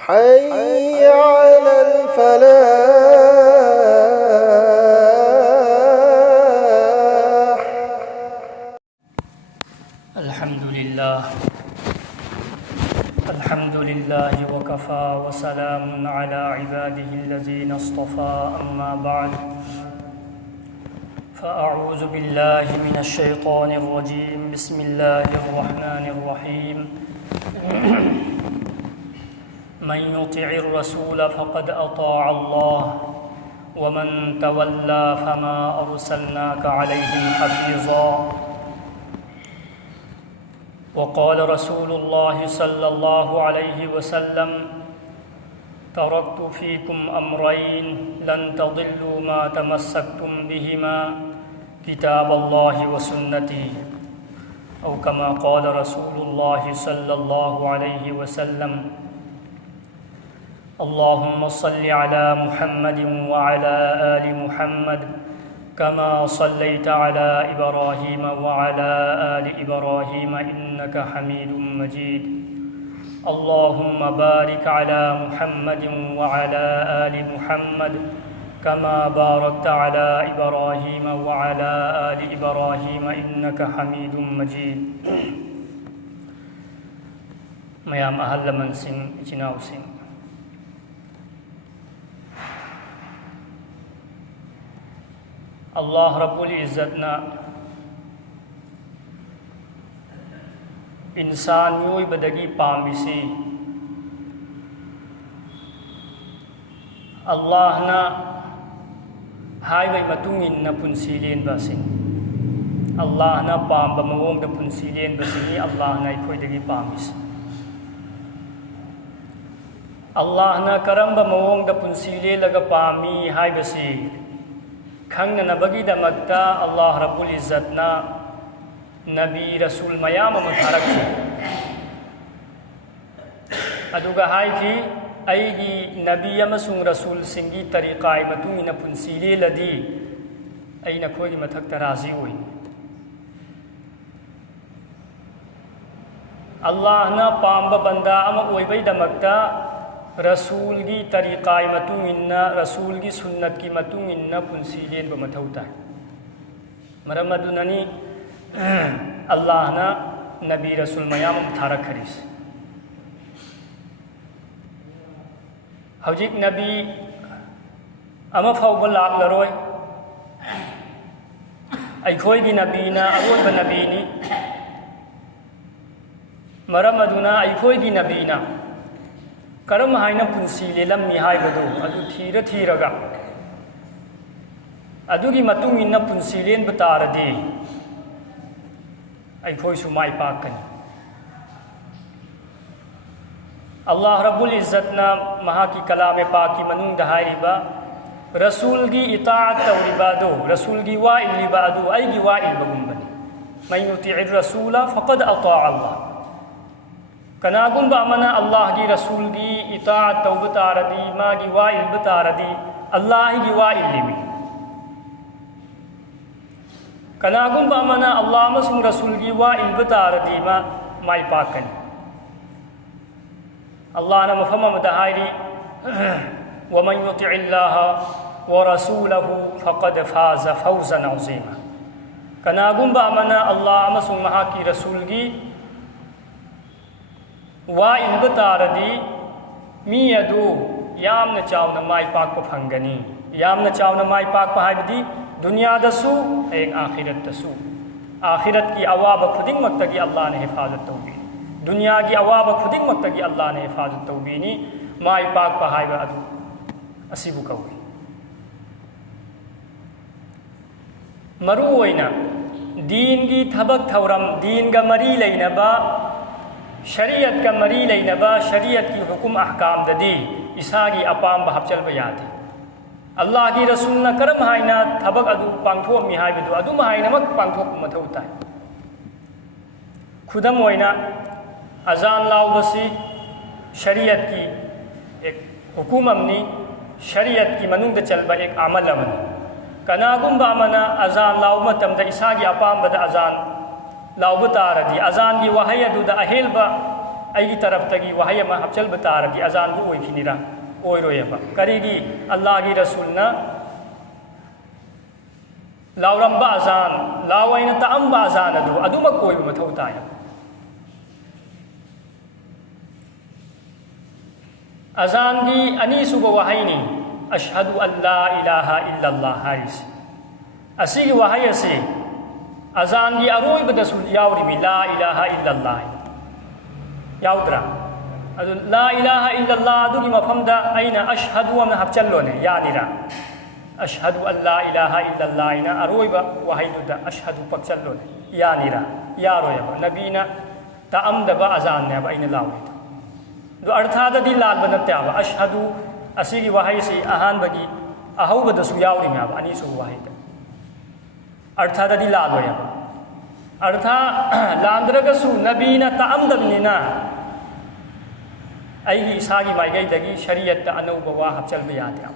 حي على الفلاح. الحمد لله وكفى وسلام على عباده الذين اصطفى أما بعد فأعوذ بالله من الشيطان الرجيم بسم الله الرحمن الرحيم من يطع الرسول فقد أطاع الله ومن تولى فما أرسلناك عليهم حفيظا وقال رسول الله صلى الله عليه وسلم تركت فيكم أمرين لن تضلوا ما تمسكتم بهما كتاب الله وسنتي أو كما قال رسول الله صلى الله عليه وسلم اللهم صل على محمد وعلى آل محمد كما صليت على إبراهيم وعلى آل إبراهيم إنك حميد مجيد اللهم بارك على محمد وعلى آل محمد كما باركت على إبراهيم وعلى آل إبراهيم إنك حميد مجيد ميام أهل من سن إجناو سن Allah Rabbul Izzatna insan mioibadagi pambisi Allah na haibay matungin na punsilin basin Allah na pamba mawong na punsilin basini Allah na ikoidagi pambis Allah na karamba mawong na punsili laga pami haibasi खंगना नबगी दमकता अल्लाह रब्बुल इज़्ज़तना नबी रसूल मयाम मुतारक अदुगा high की अईगी नबी अमसुंग रसूल सिंगी तरीक़ाई मतुंगिना पुंसीले लदी अईना खोगी मथक्ता राज़ी हुई अल्लाह ना पांबा बंदा अमा ओइबई दमकता रसूल की तरीक़ाई मतुंगिन्ना रसूल की सुन्नत की मतुंगिन्ना पुंसीलेन बमथौता मरमदुननी अल्लाह ना नबी रसूल मयाम थारक खरीस हौजिक नबी अमा फाउबा लाक्लरोय अइखोयगी नबीना अरोयबा नबीनी मरमदुना अइखोयगी नबीना करम हाइना पुंसीले लम्मी हाइबदो अदु थीरगा अदुगी मतुंग इन्ना पुंसीलेन बतारदी अइखोयसु माइ पाकनी अल्लाह रब्बुल इज़्ज़तना महाकी कलाम पाक की मनुंग हाइरिबा रसूल की इताअत तौरिबादो रसूल की वा इल्लिबादो अइगी वा इल्बगुंबनी मन युतिइर रसूला फक़द अता अल्लाह कनागुंबा अमना अल्लाह की रसूल की इताअत तौब तारदी मागी वा इल्ब तारदी अल्लाह की वा इल्लिमी कनागुंबा अमना अल्लाह मसुंग रसूल की वा इल्ब तारदी मा माइ पाकनी अल्लाह ना मफहम मदहाइरी वमन युतिइल्लाह व रसूलहु फक़द फाज़ फौज़न अज़ीमा कनागुंबा अमना अल्लाह मसुंग महा की रसूल की वा इल्ब तारदी मी अदु यामना चावना माइ पाकपा फंगनी यामना चावना माइ पाकपा हाइबदी दुनियादसु हेंग आखिरतसु आखिरत की अवाब खुदिंगमक्तगी अल्लाह ने हिफाजत तौबी दुनिया की अवाब खुदिंगमक्तगी अल्लाह ने हिफाजत तौबीनी माइ पाकपा हाइबा अदु असिबु कौई मरु ओइना दीन की थबक थौरम दीन का मरी लेनबा शरीयत का मरी लेनबा शरीयत की हुकुम अहकाम ददी इसागी अपाम बहचल बयादी अल्लाह की रसूल न करम हाइना थबक अदु पांगथोक मी हाइबदु अदु हाइनमक पांगथोक मथौ ताई खुदम ओइना अजान लाउबसी शरीयत की एक हुकुम अमनी शरीयत की मनुंग चलबा एक अमल अमनी कनागुंबा अमना अजान लाउ मतमदा इसागी अपाम बदा अजान लाउब तारदी अजान की वहय अदुदा अहेलबा ꯑꯩꯒꯤ ꯇꯔꯐꯇꯒꯤ ꯋꯥꯍꯩ ꯑꯃ ꯍꯥꯞꯆꯤꯟꯕ ꯇꯥꯔꯗꯤ ꯑꯖꯥꯟꯕꯨ ꯑꯣꯏꯈꯤꯅꯤꯔꯥ ꯑꯣꯏꯔꯣꯏꯕ ꯀꯔꯤꯒꯤ ꯑꯜꯂꯥꯍꯒꯤ ꯔꯁꯨꯜꯅ ꯂꯥꯎꯔꯝꯕ ꯑꯖꯥꯟ ꯂꯥꯎꯋꯥꯏꯅ ꯇꯥꯛꯑꯝꯕ ꯑꯖꯥꯟ ꯑꯗꯨ ꯑꯗꯨꯃꯛ ꯑꯣꯏꯕ ꯃꯊꯧ ꯇꯥꯏ ꯑꯖꯥꯟꯒꯤ ꯑꯅꯤꯁꯨꯕ ꯋꯥꯍꯩꯅꯤ ꯑشꯍꯗꯨ ꯑꯟ ꯂꯥ ꯏꯂꯥꯍꯥ इल्लल्लाह ꯍꯥꯏꯔꯤꯁꯤ ꯑꯁꯤꯒꯤ ꯋꯥꯍꯩ ꯑꯁꯤ ꯑꯖꯥꯟꯒꯤ ꯑꯔꯣꯏꯕꯗꯁꯨ ꯌꯥꯎꯔꯤꯃꯤ ꯂꯥ ꯏꯂꯥꯍꯥ इल्लल्लाह याउद्रा अदु ला इलाहा इल्लल्लाह अदुगी मफमदा अइना अशहदु अमना हपचल्लोने यानिरा अशहदु अल्ला इलाहा इल्लल्लाह इना अरोइबा वहाइदुदा अशहदु पक्चल्लोने यानिरा यारोयबा नबीना ताअमदबा अजाननेबा अइना लावइदो दु अर्थाददि लालबा नत्याबा अशहदु असिगी वहाइसि अहानबगी अहौबदसु याउरिमेबा अनिसु वहाइदा अर्थाददि लालोयबा अर्था लांद्रगसु नबीना ताअमदबनिना अैगी इसागी माइगैदगी शरीयत अनौबा वा हपचलबा यादे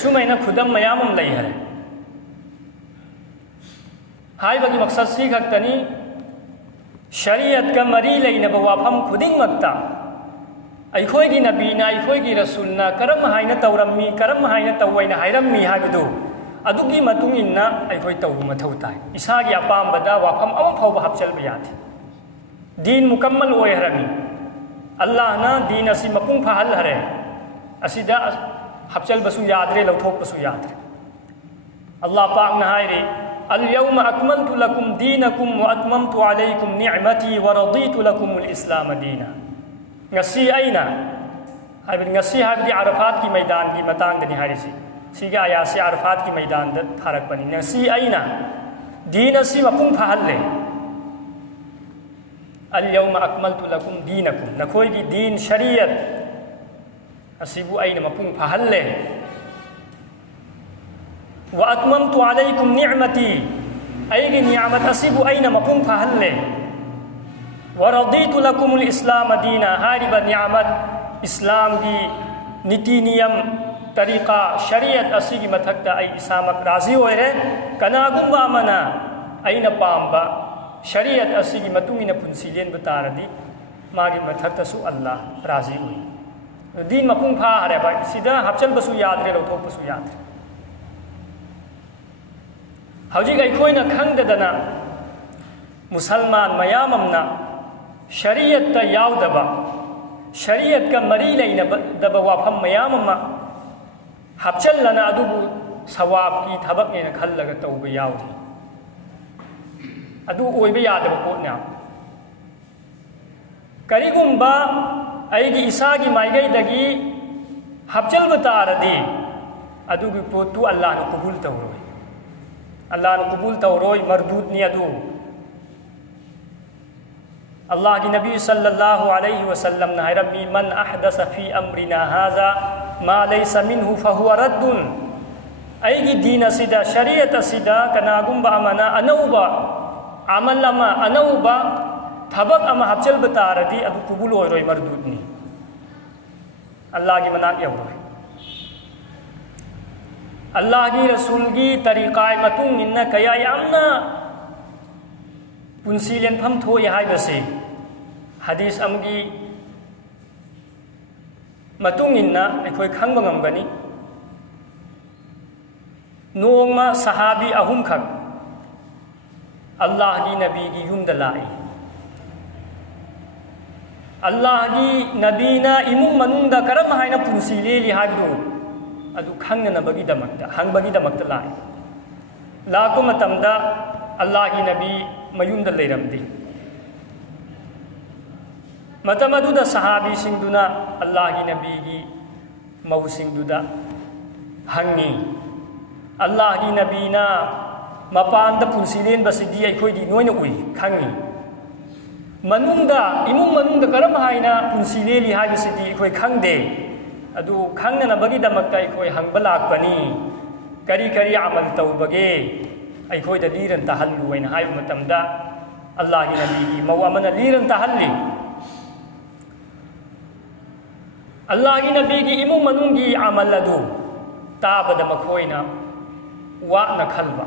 सुमैना खुदम मयामम लई हरे हाइबगी मकसद सी खक्तनी शरीयत का मरी लैनबा वाफम खुदिंगमक्ता अैखोयगी नबीना अैखोयगी रसूलना करम हाइना तौरम्मी करम हाइना तौवैना हाइरम्मी हाइबदु अदुगी मतुंग इन्ना अैखोय तौबा मथौ ताइ इसागी अपामबदा वाफम अम फाउबा हपचलबा यादे दीन मुकम्मल ओयहरमी अल्लाह ना दीन असी मपुंग फहल हरे असिदा हपचलबसु यादरे लौथोकबसु यादरे अल्लाह पाक ना हायरे अल-यौम अकमलतु लकुम दीनकुम व अतममतु अलैकुम निअमती व रदीतु लकुमुल इस्लाम दीना ngasi aina हाइबदि ngasi हाइबदि अरफात की मैदान की मतांगदनि हायरिसि सिगा आयासे अरफात की मैदान द थारकपनि ngasi aina दीन असी मपुंग फहल्ले अल-यौम अकमलतु लकुम दीनकुम नखोयगी दीन शरीयत असिबु अइना मपुंग फहल्ले व अतममतु अलैकुम निअमती अइगी नियामत असिबु अइना मपुंग फहल्ले व रदीतु लकुमुल इस्लाम दीना हारिबा नियामत इस्लाम की नीति नियम तरीका शरीयत असिगी मथक्ता अइ इसामक राजी होयरे कनागुम्बा अमना अइना पाम्बा शरीयत असिगी मतुंगिना पुंसी लेनबा तारदि मागी मथक्तसु अल्लाह राजी होई दीन मपुंग फा हरेबा सिदा हपचलबसु यादरे लौथोकबसु यादरे हौजिक अैखोयना खंगदना मुसलमान मयाममना शरीयत याउदबा शरीयत का मरी लैनबदबा वाफम मयाममा हपचलना अदुबु सवाब की थबकनेना खल्लगा तौबा याउदि अदु ओइबा यादबा पोटना करिगुम्बा अैगी इसागी माइगैदगी हपचलबा तारदि अदुगी पोतु अल्लाहना कबूल तौरोय अल्लाह कबूल तौरोय मरदूद नि अदु अल्लाह की नबी सल्लल्लाहु अलैहि वसल्लम ने हायरमी मन अहदस फी अम्रिना हाजा मा लैसा मिन्हु फहुव रद्दुन अैगी दीन असिदा शरीयत असिदा कनागुम्बा अमना अनौबा अमल अमा अनौबा थबक अमा हपचलबा तारदि अदु कबूल ओयरोय मरदूद नि अल्लाह की मनाक यौरोय अल्लाह की रसूल की तरीक़ाय मतुंग इन्ना कया यामना पुंसी लेनफम थोय हाइबसे हदीस अमगी मतुंग इन्ना अैखोय खंगबा ngamgani नोंगमा सहाबी अहुम खक अल्लाह की नबी की युमदा लाई अल्लाह की नबीना इमुंग मनुंगदा करम हाइना पुंसी लेली हाइबदु अदु खंगनबगीदमक्ता हंगबगीदमक्ता लाई लाको मतमदा अल्लाह की नबी मयुमदा लेरमदी मतम अदुदा सहाबी सिंगदुना अल्लाह की नबी की मौसिंगदुदा हंगी अल्लाह की नबीना मपानदा पुंसीलेन बसिदी अैखोयदि नोयना उई खंगी मनुंगदा इमुंग मनुंगदा करम हाइना पुंसीलेली हाइबसिदी अैखोय खंगदे अदु खंगनबगीदमक्ता अैखोय हंगबा लाकपनी करी करी अमल तौबगे अैखोयदा लीरन तहल्लु वैना हाइब मतमदा अल्लाह की नबी की मौ अमना लीरन तहल्ली अल्लाह की नबी की इमुंग मनुंगी अमल अदु ताबदा मखोयना वाना खलबा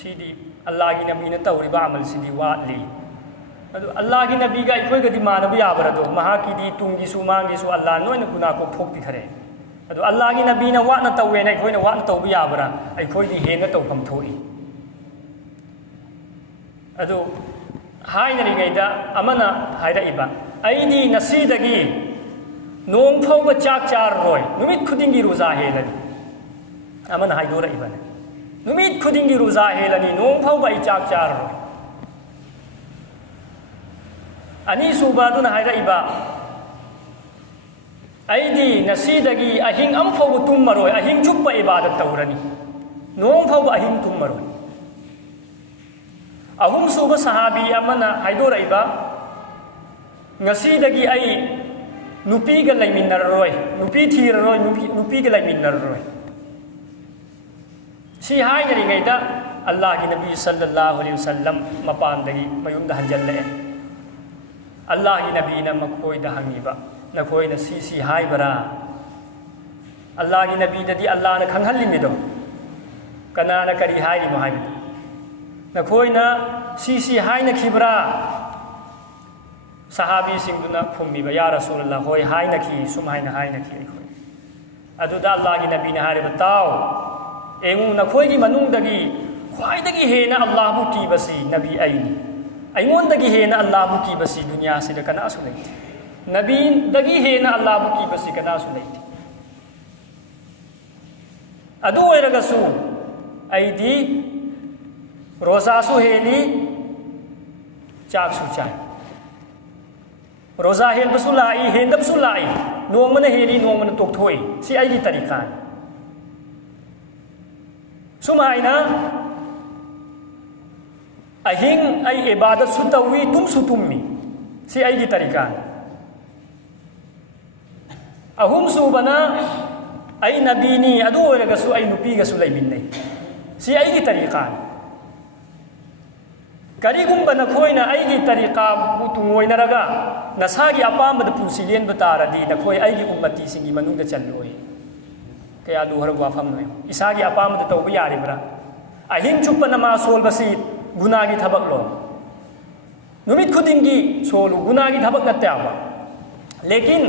सिदी अल्लाह की नबी ने तौरिबा अमल सिदी वाली अल्लाह की नबी का अखोई गदी मानब याबरदो महाकीदी तुंगीसु मांगीसु अल्लाह नोइन गुना को थोपी खरे अल्लाह की नबी ना वाना तौवे ना अखोई वाना तौब याबरा अखोई हेन तौफम थोई हाइनरिङैदा अमना हाइरइबा अइदी नसीदगी नोंग फौब चाक चारोय नुमित खुदिंगी रोजा हेलनी अमना हाइदोरइबाने नुमित खुदिंगी रोजा हेलनी नोंग फौब आई चाक चारोय अनी सुबादुना हाइरइबा अइदी नसीदगी अहिंग अम फौब तुममरोय अहिंग चुप्पा इबादत तौरनी नोंग फौब अहिंग तुममरोय अहुम सूब सहाबी अमना हाइदोरइबा ngasi ai nupi ga laiminarroi nupi thirroi nupi ga laiminarroi si hai gari ngaida Allah ki nabi sallallahu alaihi wasallam mapan dagi mayum da hanjalle Allah ki nabi na makoi da hangiba na koi na si hai bara Allah ki nabi da di Allah na khanghalli mido kana na kari hai mo hai na koi na si hai na khibra sahabi singduna khummi ba ya rasulullah hoi hai na ki sum hai na ki khoi adu da Allah ki nabi na hare batao engu na khoi gi manung dagi khwai dagi he na Allah bu ki basi nabi aini aingon dagi he na Allah bu ki basi dunya se da kana asu lei nabi dagi he na Allah bu ki basi kana asu lei adu eraga su aidi roza su heli chak su chai रोजा hello बसुलाई हेंदब सुलाई नोंगमन heli नोंगमन तोक्थोई सी आईगी तरीका सुमाइना अहिंग आई इबादत सुतवी तुम सुतुम्मी सी आईगी तरीका अहुम सुबना आई नबीनी अदु ओरगसु आई नुपीगसु लैमिन्नै सी आईगी तरीका करीगुम्बा नखोइना आईगी तरीका बुतुंगोइनरगा नसागी अपामद पुंसी लेनब तारदी नखोइ आईगी उम्मती सिंगी मनुंगदा चल्लोइ कया लुहर वाफम नोय इसागी अपामद तौब यारिब्रा अहिंग चुप्पा नमा सोलबसी गुनागी थबक लो नुमित खुदिंगी सोलु गुनागी थबक नत्याबा लेकिन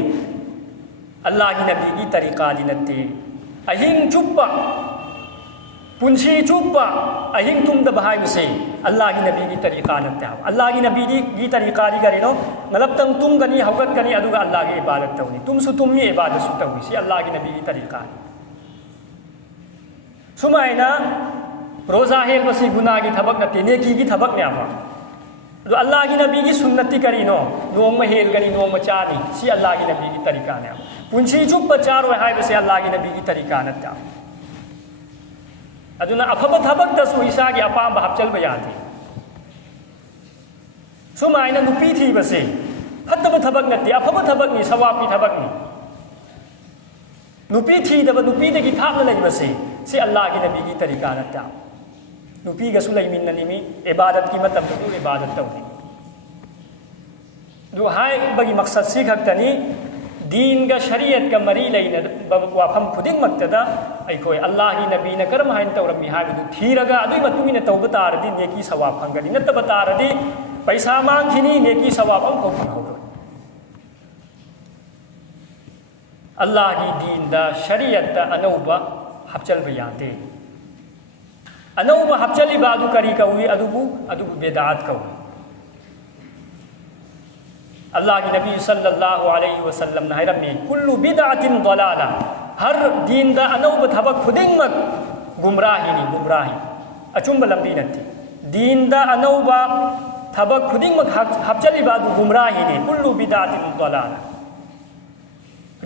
अल्लाह की नबी की तरीका दी नत्ते अहिंग चुप्पा पुंसी चुप्पा अहिंग तुम द बहाई से अल्लाह की नबी की तरीका नत्ते अल्लाह की नबी की तरीका दी करिनो मतलब तंग तुम गनी हवगत गनी अदुगा अल्लाह की इबादत तौनी तुम सु तुम ये इबादत सु तौनी सी अल्लाह की नबी की तरीका सुमाइना रोजा हेल बसी गुनाह की थबक नत्ते नेकी की थबक ने आमा तो अल्लाह की नबी की सुन्नति करिनो नोंग में हेल गनी नोंग में चानी सी अल्लाह की नबी की तरीका ने पुंसी चुप्पा चारो हाय बसे अल्लाह की नबी की तरीका नत्ते अदुना अफब थबक दसु ईसा की अपाम हपचल बयाती सुमाइना नुपी थी बसे फतब थबक नत्ते अफब थबक नि सवापी थबक नि नुपी थी दब नुपी दगी थापन लई बसे से अल्लाह की नबी की तरीका नत्ता नुपी गसु लई मिन्ननिमी इबादत की मतलब दु इबादत तौनी दु हाय बगी मकसद सी खक्तनी दीन का शरीयत का मरी लेना वाफम खुदिंग मक्तदा अखोई अल्लाह की नबी न करम हाइन तौरमी हाबिदु थीरगा अदुई मतुंगिन तौब तारदी नेकी सवाब फंगनी नत्तब तारदी पैसा मांगखिनी नेकी सवाब अम फौ फंगहौरो अल्लाह की दीन दा शरीयत दा अनौबा हपचल यादे अनौबा हपचलिबा अदु करी कौई अदुबु बेदात कौई अल्लाह की नबी सल्लल्लाहु अलैहि वसल्लम ने हायरमी कुल्लु बिदअतिन दलाला हर दीन दा अनौब थबक खुदिंगमक गुमराही अचुंब लंबी नथी दीन दा अनौबा थबक खुदिंगमक हपचलिबा दु गुमराही ने कुल्लु बिदअतिन दलाला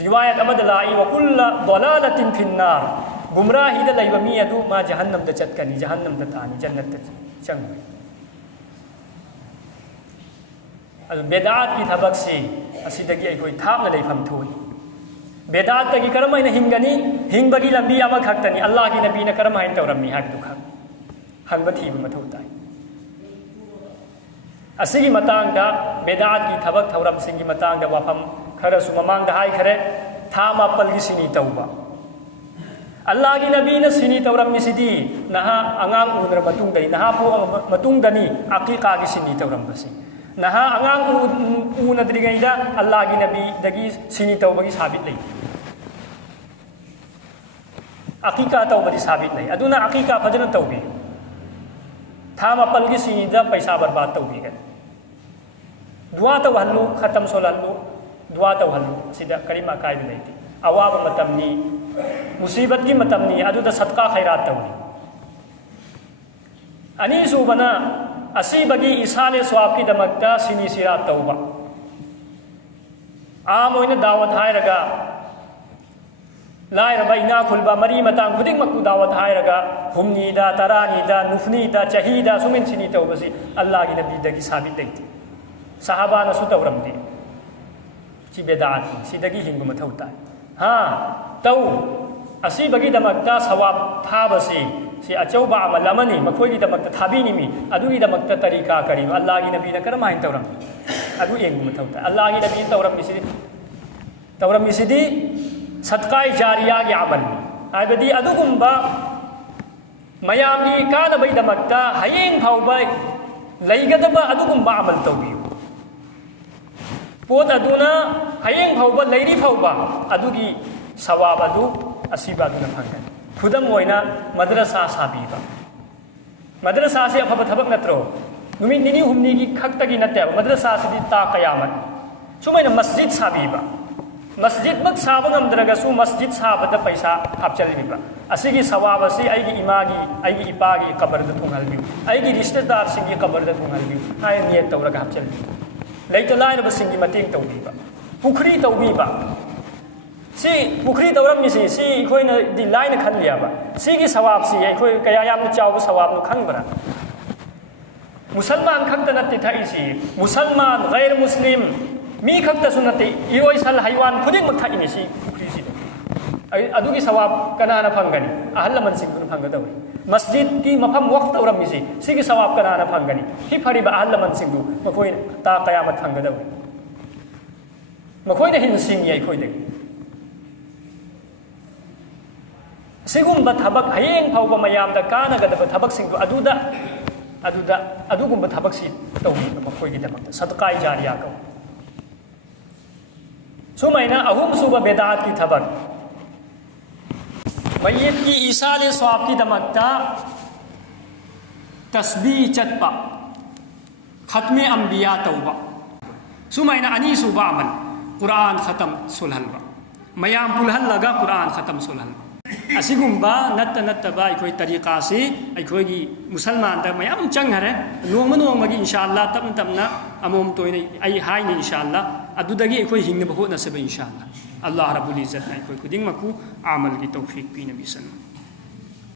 रिवायत अमद लाई व कुल्लु दलालतिन फिन्नार गुमराही दा लैबा मी अदु मा जहन्नम दा चतकनी जहन्नम दा तानी जन्नत दा चंगोई बेदात की थबक से असिदगी अखोई थापना लेफम थोई बेदात तगी करमाइना हिंगनी हिंगबगी लंबी अमा खक्तनी अल्लाह की नबी न करमाइन तौरमी हाबिदु खक हंग थीब मथौ ताई असिगी मतांगदा बेदात की थबक थौरम सिंगी मतांगदा वाफम खरसु ममांगदा हाय खरे था मापल की सिनी तौबा अल्लाह की नबी न सिनी तौरमी सिदी नहा अंगांग उनर मतुंगदनी नहा पो मतुंगदनी अकीका की सिनी तौरम बसी नहा आंगांग उनद्रिगैदा अल्लाह की नबी दगी सिनी तौबगी साबित लई अकीका तौबदी साबित लई अदुना अकीका फजन तौबी था मपल की सिनीदा पैसा बर्बाद तौबी है दुआ तौहल्लु खत्म सोलल्लु दुआ तौहल्लु सिदा करीमा कायद लईती अवाब मतमनी मुसीबत की मतमनी अदुदा सदका खैरात तौनी अनी सुबना असीबगी इसाले स्वाब की दमकता सिनी सिरा तौबा आम ओइना दावत हायरगा लायरबा इना खुलबा मरी मतांग खुदिंग मक्कु दावत हायरगा हुमनीदा तरानीदा नुफनीदा चहीदा सुमिन सिनी तौबसी अल्लाह की नबी दगी साबित लईती सहाबा नसु तौरमदी ची बेदात सिदगी हिंगु मथौ ताय हाँ तौ असीबगी दमकता सवाब थाबसी सी अचौबा अमल अमनी मखोगी दमकता थाबीनिमी अदुगी दमकता तरीका करी अल्लाह की नबी न करमाइन तौरम अदु येंगु मथौ ताय अल्लाह की नबी तौरम मिसिदी सदकाय जारिया की अमल आबदी अदुगुंबा मयामी कानबई दमकता हयेंग फाउबा लैगदबा अदुगुंबा अमल तौबियु पोत अदुना हयेंग फाउबा लैरी फाउबा अदुगी सवाब अदु असीबा अदुना फंगन खुदम ओइना मद्रसा साबीबा मद्रसा से अफब थबक नत्रो नुमित निनी हुमनी की खक्तगी नत्ते मद्रसा से ता कयामत सुमैना मस्जिद साबीबा मस्जिद मक साब ngमद्रगसु मस्जिद साबदा पैसा हापचलिबा असिगी सवाब असि आइगी इमागी आइगी इपागी कब्रद थुंगलबि आइगी रिश्तेदार सिंगी कब्रद थुंगलबि आय नियत तौरगा हापचलिबि लैतो लायरब सिंगी मतेंग तौबीबा पुखरी तौबीबा सी पुखरी तौरमिसी सी अखोइना दि लाइन खनलियाबा सिगी सवाब सी अखोइ कया यामना चाव सवाब नु खंगबरा मुसलमान खक्त नत्ति थाइसी मुसलमान गैर मुस्लिम मी खक्त सुनते इरोय सल हैवान खुदिंग मक थाइनी सी पुखरी सी अदुगी सवाब कनाना फंगनी अहल मन सिंग नु फंगदवि मस्जिद की मफम वक्त तौरमिसी सिगी सवाब कनाना फंगनी हि फरिबा अहल मन सिंग नु मखोइ ता कयामत फंगदवि मखोइ हिन सिंग यै खोइदे सिगुंबा थबक हयेंग फाउबा मयामदा कानगदबा थबक सिंगु अदुगुंबा थबक सी तौबी मखोइगी दमकता सदकाय जारिया कौ सुमैना अहुम सुबा बेदात की थबक मय्यत की ईसाले स्वाब की दमकता तस्बीह चतपा खत्मे अंबिया तौबा सुमैना अनी सुबा अमल कुरान खत्म सुलहलबा मयाम पुलहल लगा कुरान खत्म सुलहलबा असिगुंबा नत्त नत्तबा अखोइ तरीका से अखोइगी मुसलमान दा मयाम चंगहरे नोंमा नोंमागी इंशाअल्लाह तम तमना अमोम तोइने आई हाइने इंशाअल्लाह अदुदगी अखोइ हिंगबा होनसबा इंशाअल्लाह अल्लाह रब्बुल इज्जत ना अखोइ खुदिंग मकु आमल की तौफीक पीनबी सन